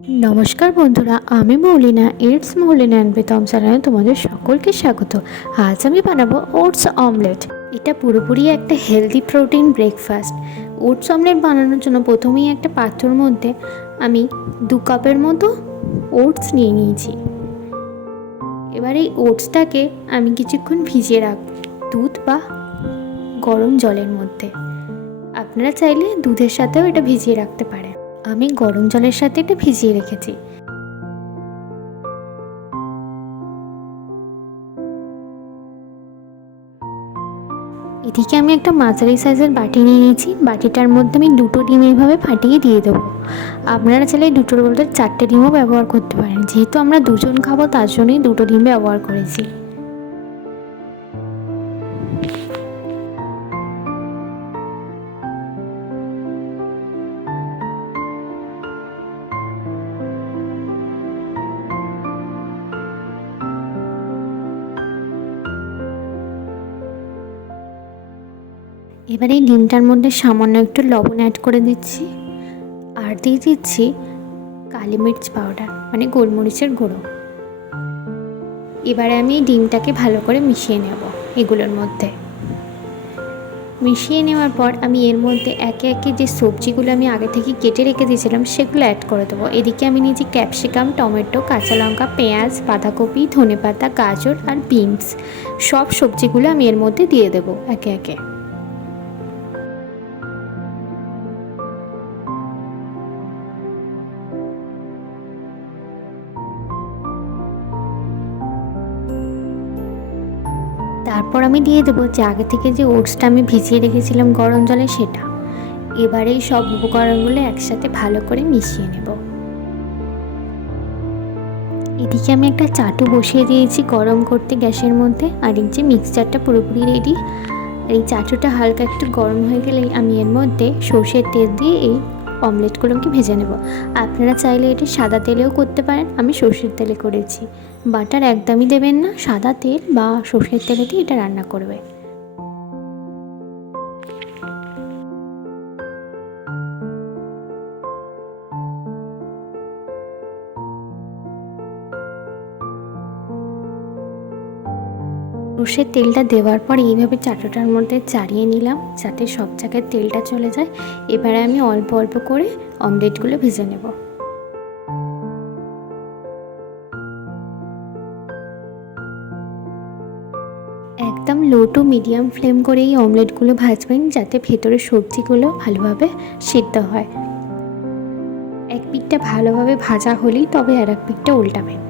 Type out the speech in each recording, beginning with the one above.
নমস্কার বন্ধুরা, আমি মৌলিনা ইটস মৌলিনা অ্যান্ড প্রীতম চ্যানেলে তোমাদের সকলকে স্বাগত। আজ আমি বানাবো ওটস অমলেট এটা পুরোপুরি একটা healthy protein breakfast oats omelette বানানোর জন্য প্রথমেই একটা পাত্রর মধ্যে আমি দু কাপের মতো ওটস নিয়ে নিয়েছি। এবার এই ওটসটাকে আমি কিছুক্ষণ ভিজিয়ে রাখব দুধ বা গরম জলের মধ্যে। আপনারা চাইলে দুধের সাথেও এটা ভিজিয়ে রাখতে পারেন। আমি গরম জলের সাথে এটা ভিজিয়ে রেখেছি। এদিকে আমি একটা মাঝারি সাইজের বাটি নিয়ে নিয়েছি। বাটিটার মধ্যে আমি দুটো ডিম এইভাবে ফাটিয়ে দিয়ে দেবো। আপনারা চাইলে দুটোর বলতে চারটে ডিমও ব্যবহার করতে পারেন। যেহেতু আমরা দুজন খাব, তার জন্যই দুটো ডিম ব্যবহার করেছি। এবার এই ডিমটার মধ্যে সামান্য একটু লবণ অ্যাড করে দিচ্ছি। আর দিয়ে দিচ্ছি কালি মির্চ পাউডার মানে গোলমরিচের গুঁড়ো। এবারে আমি ডিমটাকে ভালো করে মিশিয়ে নেব এগুলোর মধ্যে। মিশিয়ে নেওয়ার পর আমি এর মধ্যে একে একে যে সবজিগুলো আমি আগে থেকে কেটে রেখে দিয়েছিলাম, সেগুলো অ্যাড করে দেবো। এদিকে আমি নিয়েছি ক্যাপসিকাম টমেটো কাঁচা লঙ্কা, পেঁয়াজ, বাঁধাকপি, ধনেপাতা, গাজর আর বিনস সব সবজিগুলো আমি এর মধ্যে দিয়ে দেবো একে একে। তারপর আমি দিয়ে দেবো যে আগে থেকে যে ওটসটা আমি ভিজিয়ে রেখেছিলাম গরম জলে সেটা। এবারে এই সব উপকরণগুলো একসাথে ভালো করে মিশিয়ে নেব। এদিকে আমি একটা চাটু বসিয়ে দিয়েছি গরম করতে গ্যাসের মধ্যে, আর এই যে মিক্সচারটা পুরোপুরি রেডি এই চাটুটা হালকা একটু গরম হয়ে গেলেই আমি এর মধ্যে সর্ষের তেল দিয়ে এই অমলেটগুলোকে ভেজে নেব। আপনারা চাইলে এটি সাদা তেলেও করতে পারেন। আমি সর্ষের তেলে করেছি। বাটার একদমই দেবেন না। সাদা তেল বা সর্ষের তেলেতেই এটা রান্না করবে। সর্ষের তেলটা দেওয়ার পর এইভাবে চাটুটার মধ্যে চাড়িয়ে নিলাম, যাতে সব জায়গায় তেলটা চলে যায়। এবারে আমি অল্প অল্প করে অমলেটগুলো ভেজে নেব। একদম লো টু মিডিয়াম ফ্লেম করে এই অমলেটগুলো ভাজবেন, যাতে ভেতরের সবজিগুলো ভালোভাবে সিদ্ধ হয়। এক পিঠটা ভালোভাবে ভাজা হলেই তবে আর এক পিঠটা উল্টাবেন।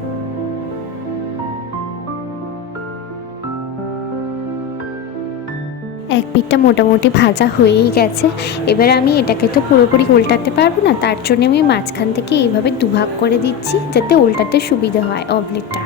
এক পিঠটা মোটামুটি ভাজা হয়েই গেছে। এবার আমি এটাকে তো পুরোপুরি উল্টাতে পারব না, তার জন্য আমি মাঝখান থেকে এইভাবে দুভাগ করে দিচ্ছি, যাতে উল্টাতে সুবিধা হয় অমলেটটা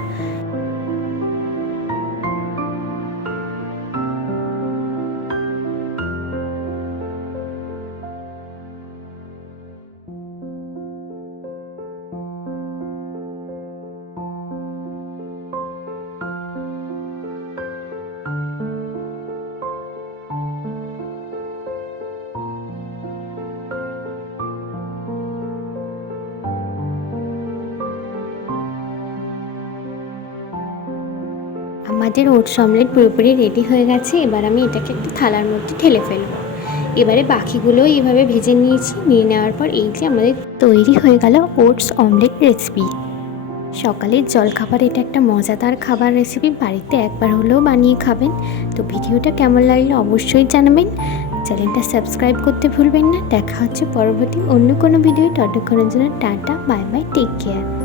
আমাদের ওটস অমলেট পুরোপুরি রেডি হয়ে গেছে, এবার আমি এটাকে একটা থালার মধ্যে ঠেলে ফেলব। এবারে বাকিগুলোও এইভাবে ভেজে নিয়েছি, নিয়ে নেওয়ার পর এই যে আমাদের তৈরি হয়ে গেল ওটস অমলেট রেসিপি সকালের জলখাবার এটা একটা মজাদার খাবার রেসিপি বাড়িতে একবার হলেও বানিয়ে খাবেন। তো ভিডিওটা কেমন লাগল অবশ্যই জানাবেন। চ্যানেলটা সাবস্ক্রাইব করতে ভুলবেন না। দেখা হচ্ছে পরবর্তী অন্য কোনো ভিডিও ততক্ষণের জন্য tata bye bye take care